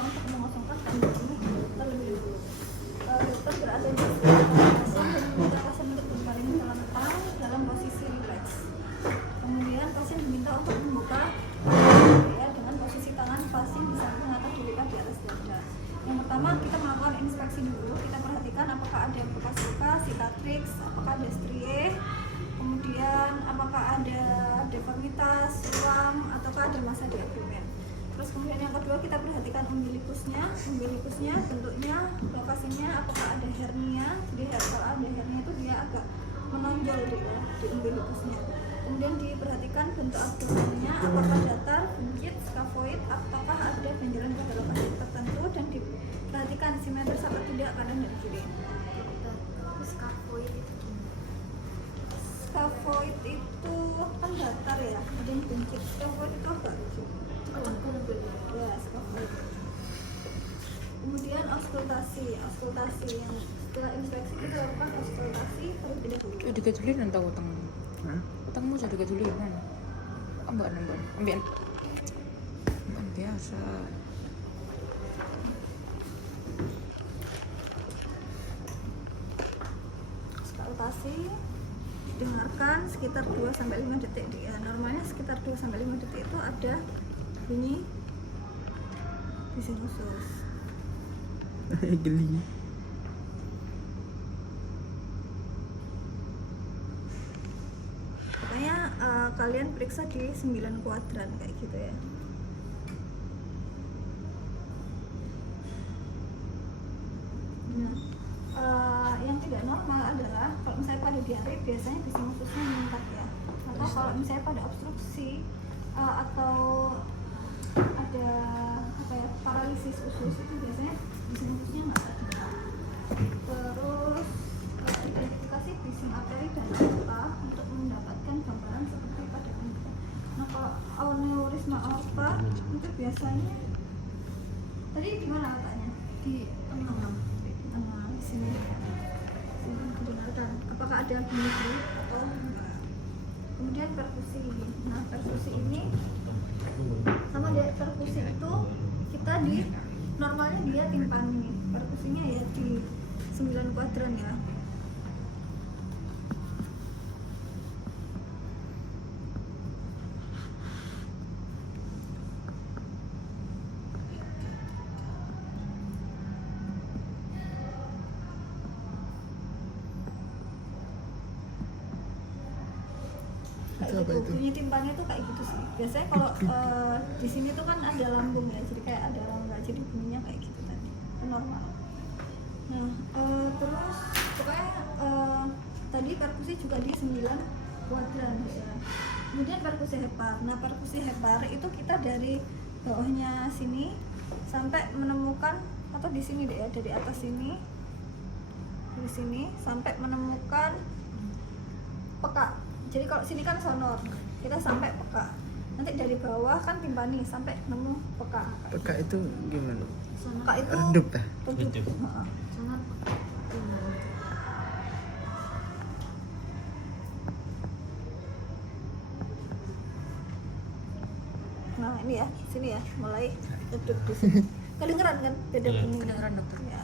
untuk mengosongkan kandungan ini terlebih dahulu. Dokter berada di sekitar pasien dan meminta pasien untuk berbaring terlentang dalam posisi rileks. Kemudian pasien diminta untuk membuka ya, dengan posisi tangan pasien di samping atau dilipat di atas dada. Yang pertama kita melakukan inspeksi dulu, kita perhatikan apakah ada bekas luka, cicatrix, apakah ada strie, kemudian apakah ada deformitas, ruam, ataukah ada massa di abdomen. Terus kemudian yang kedua kita perhatikan umbilicusnya bentuknya, lokasinya, apakah ada hernia. Jadi kalau ada hernia itu dia agak menonjol di umbilicusnya. Kemudian diperhatikan bentuk abdomennya, apakah datar, buncit, scafoid, ataukah ada benjolan pada lokasi tertentu, dan diperhatikan simetris apa tidak kanan dan kiri. Scafoid itu Scafoid itu kan datar ya, ada yang buncit. Scafoid itu apa? Ya, scafoid. Kemudian auskultasi yang setelah inspeksi kita lakukan auskultasi terlebih dahulu. Itu dikejulin entah utang. Utangmu jadi kejulin kan? Ambil biasa. Auskultasi dengarkan sekitar 2-5 detik ya. Normalnya sekitar 2-5 detik itu ada bunyi bising usus. Geli. Pokoknya kalian periksa di 9 kuadran kayak gitu ya. Nah, yang tidak normal adalah kalau misalnya pada diare biasanya bising ususnya meningkat ya. Atau kalau misalnya pada obstruksi atau ada apa ya, paralisis usus itu biasanya bising ususnya nggak ada. Terus identifikasi bising arteri dan aorta untuk mendapatkan gambaran seperti pada angka. Nah kalau aneurisma aorta itu biasanya tadi di mana letaknya? Di tengah di sini. Dengarkan apakah ada bunyi atau enggak. Kemudian perkusi. Nah perkusi ini sama dia, perkusi itu kita di normalnya dia timpani, perkusinya ya di 9 kuadran ya. Kayak gitu, bunyi timpani itu kayak gitu sih. Biasanya kalau di sini tuh kan ada lambung ya, jadi kayak ada rongga, jadi bunyinya kayak gitu tadi, itu normal. Nah terus pokoknya tadi perkusi juga di 9 kuadran ya. Kemudian perkusi hepar. Nah perkusi hepar itu kita dari bawahnya sini sampai menemukan, atau di sini deh ya, dari atas sini, dari sini sampai menemukan peka. Jadi kalau sini kan sonor, kita sampai peka. Nanti dari bawah kan timpani sampai nemu peka. Peka itu gimana? Peka itu Redup dah. redup. sangat Nah ini ya, sini ya, mulai redup di sini. Kedengeran kan? Dada bunyi. Kedengeran, dokter. Ya.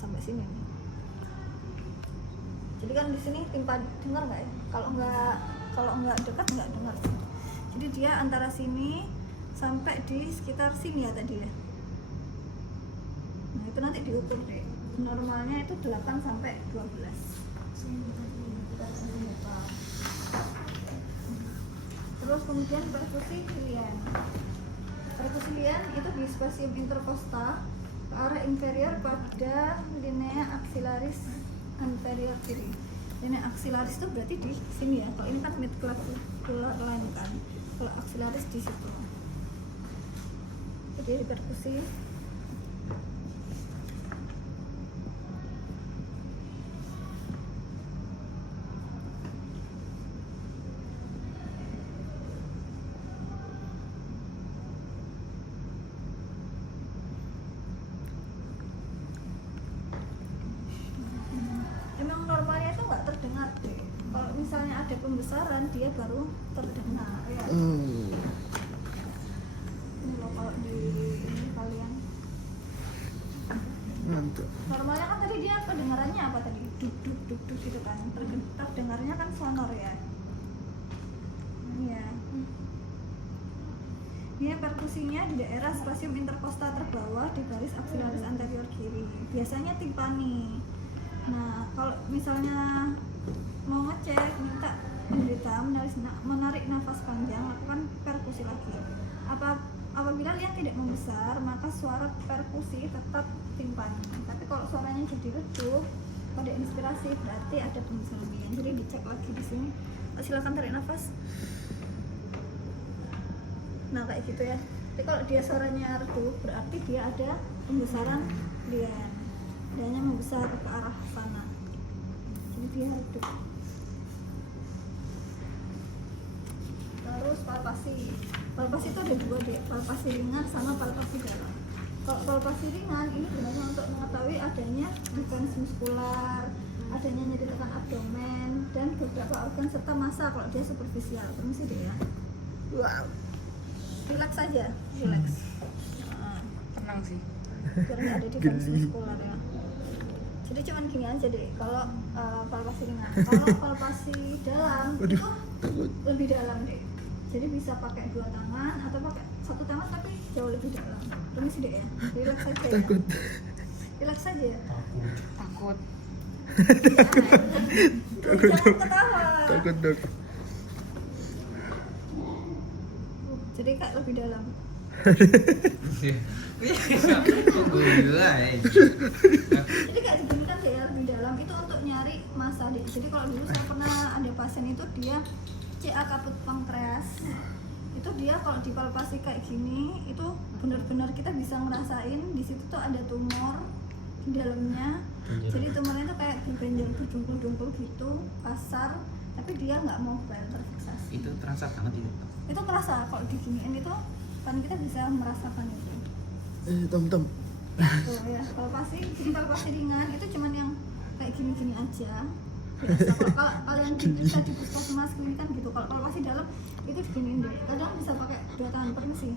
Sampai sini nih. Jadi kan di sini timpani, dengar nggak ya? Kalau nggak dekat nggak dengar. Jadi dia antara sini sampai di sekitar sini ya tadi ya. Nah itu nanti diukur deh. Normalnya itu 8 sampai 12. Terus kemudian perkusi lilian. Perkusi lilian itu di spasium intercosta ke arah inferior pada linea axillaris anterior kiri. Linea axillaris itu berarti di sini ya. Kalau ini kan midclavicular line kan. Kalau axillaris di situ. Jadi perkusi. misalnya ada pembesaran dia baru terdengar ya. Ini loh kalau di ini kalian mantap. normalnya kan tadi dia kedengarannya apa tadi, duk duk duk duk gitu kan, terdengarnya kan sonor ya. Iya. Ini perkusinya di daerah spasium interkosta terbawah di garis aksilaris anterior kiri. Biasanya timpani. Nah, kalau misalnya mau ngecek, minta penderita menarik nafas panjang, lakukan perkusi lagi. Apabila yang tidak membesar, maka suara perkusi tetap timpani. Tapi kalau suaranya jadi redup pada inspirasi, berarti ada pembesaran. Jadi dicek lagi di sini. Silakan tarik nafas. Nah kayak gitu ya. Tapi kalau dia suaranya redup, berarti dia ada pembesaran lian. Dianya membesar ke arah sana. Jadi dia redup. Terus palpasi. Palpasi itu ada dua deh, palpasi ringan sama palpasi dalam. Kalau palpasi ringan ini gunanya untuk mengetahui adanya defense muskular, adanya nyeri tekan abdomen dan beberapa organ serta massa kalau dia superficial. Permisi deh ya. Wow. Relax saja, relax. Nah, Tenang sih. biar nggak ada defense muskular ya. Jadi cuman gini aja deh. Kalau palpasi ringan, kalau palpasi dalam itu lebih dalam deh. Jadi bisa pakai dua tangan atau pakai satu tangan tapi jauh lebih dalam. Permisi deh ya. Relax saja ya. Takut. Relax saja ya. Takut. Jangan ketawa. Takut dok. Jadi kayak lebih dalam. Jadi kayak diginikan deh ya, lebih dalam itu untuk nyari massa deh. Jadi kalau dulu saya pernah ada pasien itu dia CA kaput pankreas. Itu dia kalau dipalpasi kayak gini itu benar-benar kita bisa ngerasain di situ tuh ada tumor di dalamnya. Jadi tumornya itu kayak berbenjol berdungkul-dungkul gitu, kasar, tapi dia nggak mobile, terfiksasi. Itu terasa banget itu. Itu kerasa kalau diginiin itu kan kita bisa merasakan itu. Tom. Oh ya, palpasi, jadi palpasi ringan itu cuman yang kayak gini-gini aja. Biasa kalau kalian bisa di puskesmas klinik kan gitu. Kalau palpasi dalam itu diginiin deh. Kadang bisa pakai dua tangan, permisi.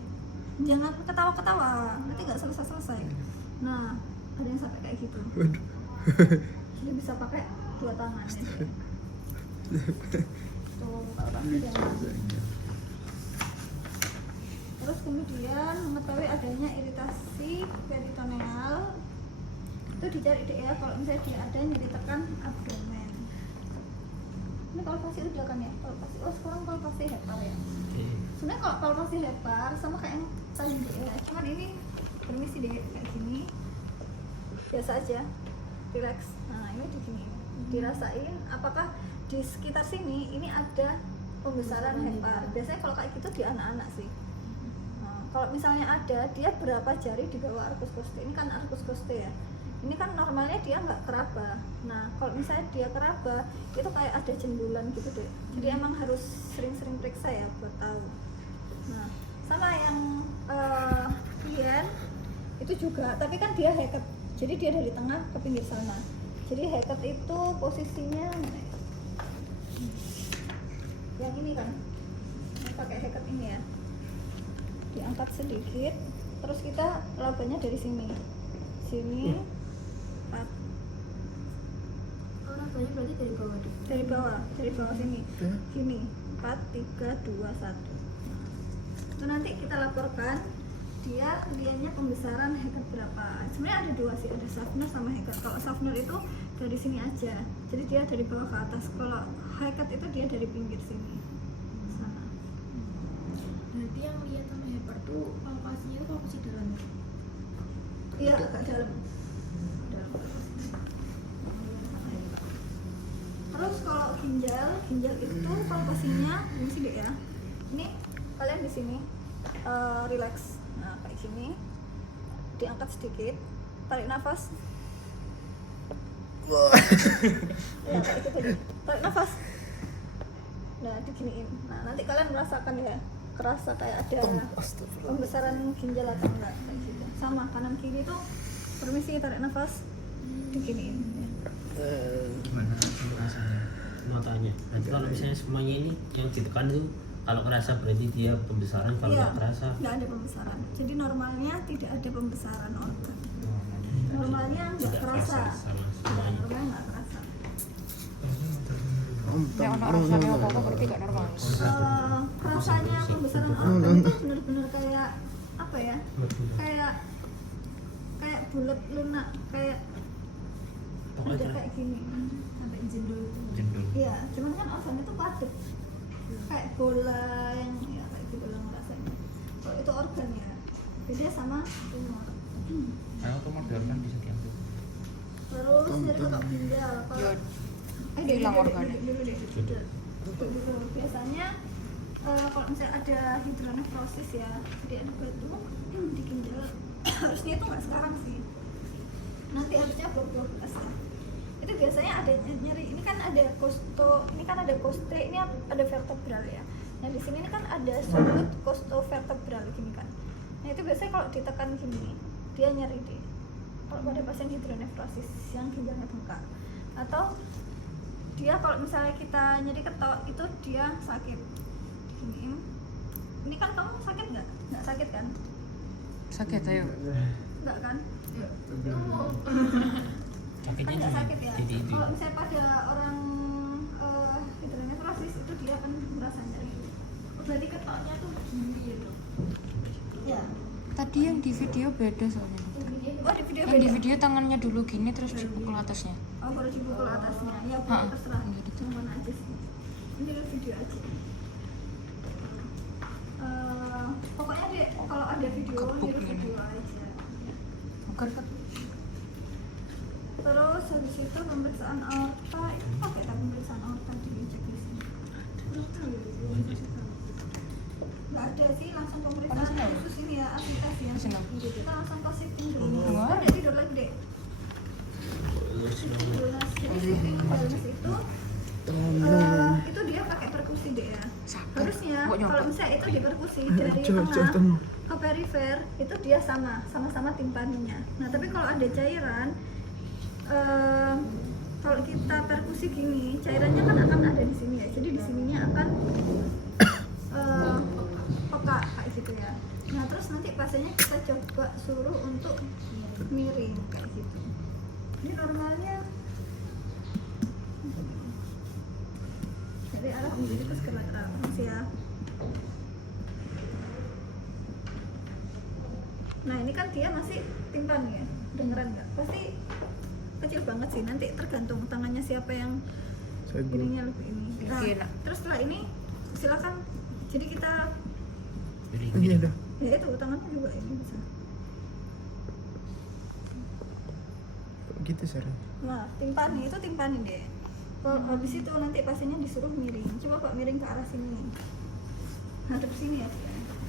Jangan ketawa-ketawa, nanti nggak selesai-selesai. Nah, ada yang sampai kayak gitu. Waduh. Jadi bisa pakai dua tangan ya. Tuh, palpasi dalam. Terus kemudian mengetahui adanya iritasi peritoneal itu dicari deh ya kalau misalnya dia ada nyeri tekan abdomen. Ini palpasi udah kan ya, palpasi. Oh sekarang palpasi hepar ya. Sebenarnya kalau palpasi hepar sama kayak yang tadi deh ya, cuman ini permisi deh kayak gini biasa aja, relax. Nah ini di sini dirasain apakah di sekitar sini ini ada pembesaran hepar. Biasanya kalau kayak gitu di anak-anak sih. Kalau misalnya ada, dia berapa jari di bawah arcus costae. Ini kan arcus costae ya. Ini kan normalnya dia nggak keraba. Nah, kalau misalnya dia keraba, itu kayak ada jembulan gitu deh. Jadi emang harus sering-sering periksa ya buat tahu. Nah, sama yang Ian itu juga, tapi kan dia Hackett. Jadi dia dari tengah ke pinggir sana. Jadi Hackett itu posisinya yang ini kan. Ini pakai Hackett ini ya. Diangkat sedikit, terus kita labanya dari sini, sini, 4. Oh, labanya berarti dari bawah deh. Dari bawah sini, gini, 4, 3, 2, 1. Itu nanti kita laporkan dia liannya pembesaran Hackett berapa. Sebenarnya ada dua sih, ada Schaffner sama Hackett. Kalau Schaffner itu dari sini aja, jadi dia dari bawah ke atas. Kalau Hackett itu dia dari pinggir sini. Berarti yang lihat sama hepar tuh palpasinya tuh palpasi dalam. Iya, agak dalam. Terus kalau ginjal itu palpasinya ini sih deh ya. Ini kalian di sini relax. Nah, kayak gini. Diangkat sedikit, tarik nafas. Ya, kayak gitu tadi. Tarik nafas. Nah, diginiin. Nah, nanti kalian merasakan ya. Kerasa kayak ada pembesaran ginjal atau enggak kayak gitu. Sama kanan kiri tuh permisi tarik nafas diginiin ya. Gimana rasanya? mau tanya. Nanti kalau misalnya semuanya ini yang ditekan itu kalau kerasa berarti dia pembesaran, kalau Iya, nggak kerasa nggak ada pembesaran. Jadi normalnya tidak ada pembesaran organ. Normalnya nggak tidak kerasa. sama Ya, semuanya. normalnya nggak kerasa. Nek ono rasane apa-apa berarti gak normal. Rasanya pembesaran organ itu benar-benar kayak apa ya? Kayak bulat lunak, kayak Pokoknya ada itu kayak gini sampai jendul itu. jendul. Iya, cuman kan organ itu padat. Kayak bola yang ya kayak gitu lah rasanya. Kalau itu organ ya beda sama tumor. Kalau tumor di organ bisa diambil. Terus dari otot ginjal. Ya, Kalau hilang organ. dulu deh. Dulu. Biasanya kalau misalnya ada hidronefrosis ya, jadi ada batu di ginjal. Harusnya itu nggak sekarang sih. Nanti harusnya blok-blok ya. Itu biasanya ada nyeri. Ini kan ada koste, ini ada vertebral ya. Nah di sini ini kan ada sudut kostovertebral gini kan. Nah itu biasanya kalau ditekan gini, dia nyeri deh. Kalau pada pasien hidronefrosis yang ginjalnya bengkak, atau dia kalau misalnya kita nyeri ketok itu dia sakit. Gini. Ini kan kamu sakit nggak? Nggak sakit kan? sakit ayo. Nggak kan? Sakitnya Kan nggak cuma sakit ya. titik itu. Kalau misalnya pada orang hidronefrosis itu dia akan merasa nyeri. Berarti ketoknya tuh gini gitu. Ya. Tadi yang di video beda soalnya. Oh di video Yang di beda. video tangannya dulu gini terus dipukul atasnya. Oh baru dipukul atasnya. Ya Ha-ha. boleh terserah. Iya, gitu. Cuman aja sih. Ini adalah video aja. Pokoknya deh kalau ada video, Kepuk niru gini. video aja. Bukan kan? Terus habis itu pemeriksaan aorta, itu pakai tak pemeriksaan aorta di checklist ini? Kurang tahu ya. Nggak ada sih, langsung pemeriksaan khusus ini ya, ASITES ya. Sini. Kita langsung ke shifting dulu. Wah. Kan udah tidur lagi deh. Jadi shifting wellness itu dia pakai perkusi deh ya. Sabar. Harusnya Kok nyopot? kalau misalnya itu diperkusi dari Coba, tengah coba. ke perifer itu dia sama-sama timpaninya. Nah tapi kalau ada cairan, kalau kita perkusi gini, cairannya kan akan ada di sini ya. Jadi di sininya akan peka kayak gitu ya. Nah terus nanti pasiennya kita coba suruh untuk miring kayak gitu. Ini normalnya dari arah kiri terus ke belakang ya. Nah ini kan dia masih timpani ya, dengeran nggak? Pasti kecil banget sih, nanti tergantung tangannya siapa yang Saya belum. ininya lebih ini. Nah, Iya. terus setelah ini silakan, jadi kita Jadi Iya dah. ya itu tangannya juga ini bisa. Kok gitu sekarang? Nah timpani itu timpani deh. Kalau habis itu nanti pasiennya disuruh miring. Coba Pak miring ke arah sini. Hadap sini ya.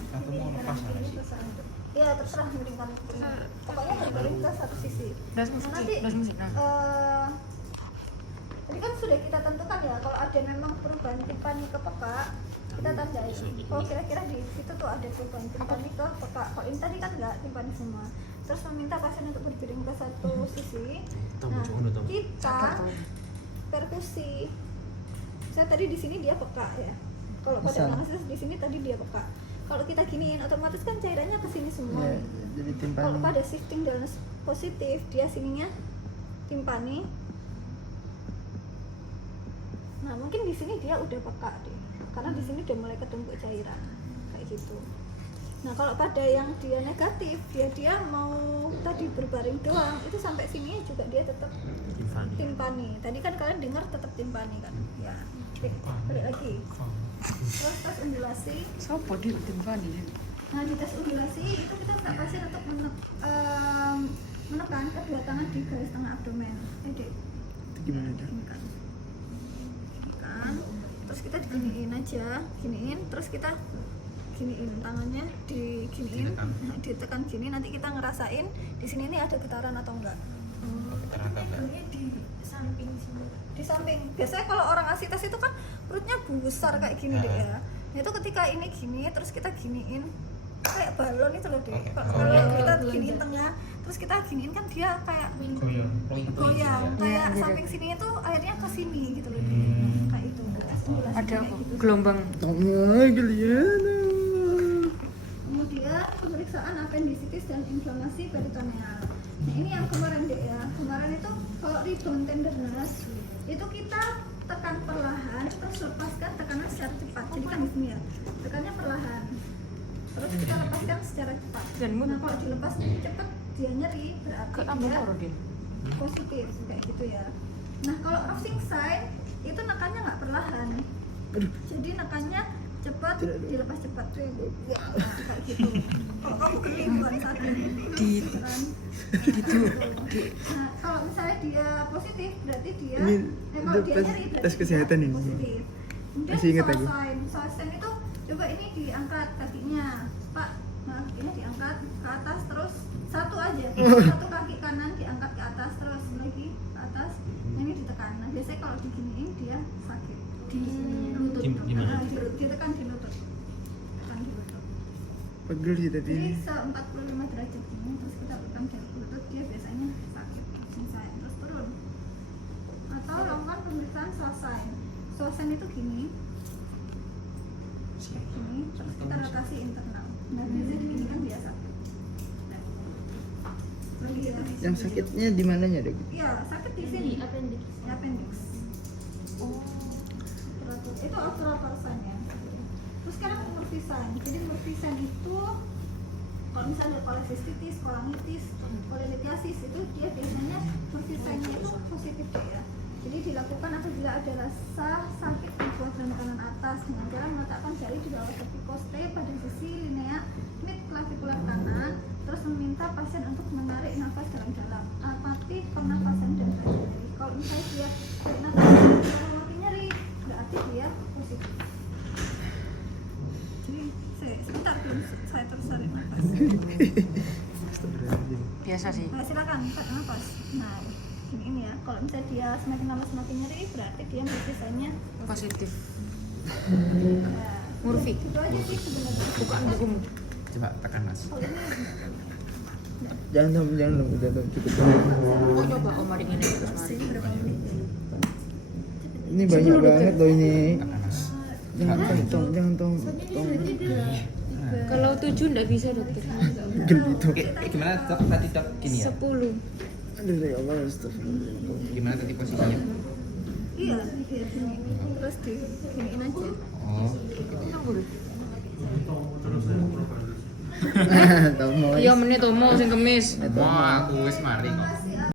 Satu mau lepas nggak sih? Iya terserah miring kanan ke kiri. Pokoknya miring ke satu sisi. Das Nah, mesti, nanti das mesti. Nah. tadi kan sudah kita tentukan ya kalau ada memang perubahan timpani ke peka kita tandain. Oh kira-kira di situ tuh ada perubahan timpani ke peka. Kalau ini tadi kan nggak timpani semua. Terus meminta pasien untuk berpiring ke satu sisi. Nah kita perkusi. Saya tadi di sini dia peka ya. Kalau pada Bisa. analisis di sini tadi dia peka. Kalau kita giniin otomatis kan cairannya ke sini semua. Iya, jadi Kalau timpani. pada shifting dullness positif, dia sininya timpani. Nah, mungkin di sini dia udah peka deh. Karena di sini udah mulai ketumpuk cairan. Kayak gitu. Nah, kalau pada yang dia negatif, dia mau tadi berbaring doang, itu sampai sini juga dia tetap timpani. Tadi kan kalian dengar tetap timpani kan? Ya. Oke, balik lagi. Terus tes undulasi. Sopo di timpani ya? Nah di tes undulasi itu kita minta pasien untuk menekan kedua tangan di garis tengah abdomen. Dek, Itu gimana dah? gini kan. Gini kan. Terus kita diginiin aja, giniin. Terus kita giniin tangannya, diginiin, ditekan gini. Nanti kita ngerasain di sini ini ada getaran atau enggak. Getaran apa enggak? Ini di samping sini. Di samping. Biasanya kalau orang asites itu kan perutnya besar kayak gini deh ya. Nah, itu ketika ini gini, terus kita giniin kayak balon itu loh deh. Kalau kita giniin tengah, terus kita giniin kan dia kayak goyang, kayak samping sini itu airnya ke sini gitu loh deh. stimulasi Ada kayak gitu. gelombang. Oh my kalian. Kemudian pemeriksaan appendicitis dan inflamasi peritoneal. Nah ini yang kemarin deh ya. Kemarin itu kalau rebound tenderness itu kita tekan perlahan terus lepaskan tekanan secara cepat. Jadi kan di sini ya, tekannya perlahan. Terus kita lepaskan secara cepat. Nah kalau dilepas cepat dia nyeri berarti dia positif kayak gitu ya. Nah kalau Rovsing sign itu nekannya nggak perlahan. Jadi nekannya cepat, dilepas cepat tuh kayak gitu. Kalau kamu geli bukan sakit kan? Gitu. Nah kalau misalnya dia positif berarti dia Ini kalau dia tes- nyeri berarti tes kesehatan dia ini. positif. Kemudian Masih ingat aku. soasen itu coba ini diangkat kakinya Pak, nah ini diangkat ke atas terus satu aja, satu kaki kanan diangkat ke atas terus lagi ke atas, ini ditekan. Nah biasanya kalau diginiin dia sakit di lutut, Di mana? ditekan di lutut, tekan di lutut. Pegel sih tadi. Jadi 45 derajat ini terus kita tekan di lutut dia biasanya sakit, selesai terus turun. Atau lakukan pemeriksaan soasen. Soasen itu gini, terus kita rotasi internal. Nah biasanya gini kan biasa. Lagi ya. Yang sakitnya di mananya, Dok? Iya, sakit di sini. Appendix. Itu ultra parsan ya. Terus sekarang murtisan. Jadi murtisan itu kalau misalnya ada kolesistitis, kolangitis, kolelitiasis itu dia biasanya murtisannya itu positif ya. Jadi dilakukan apabila ada rasa sakit di kuadran kanan atas dengan cara meletakkan jari di bawah cervicoste pada sisi linea mid clavikular kanan, terus meminta pasien untuk menarik nafas dalam-dalam, amati pernafasan dan nyeri. Kalau misalnya dia tarik nafas makin nyeri, berarti dia positif. Jadi sebentar belum saya terus tarik nafas. Astagfirullahaladzim. Biasa sih. Nah, silakan tarik nafas. Nah, ini ya, kalau misalnya dia semakin lama semakin nyeri, berarti dia murtisanya Positif. Nah, Murfi. itu aja sih sebenarnya. Bukaan bukumu. Coba tekan mas. Kalau ini Jangan dong, udah dong, cukup. Oh coba Om Aring ini terus mari. berapa menit ya? Ini banyak banget loh ini. Tekan mas. Jangan tong. Kalau 7 enggak bisa dokter. Pegel gitu. Gimana dok tadi dok gini ya? 10. Aduh ya Allah, astagfirullah. Gimana tadi posisinya? Iya, biar gini. Terus diginiin aja. Oh. Tahu mau. Iya menit Tomo sing kemis. Wah, aku wis mari kok.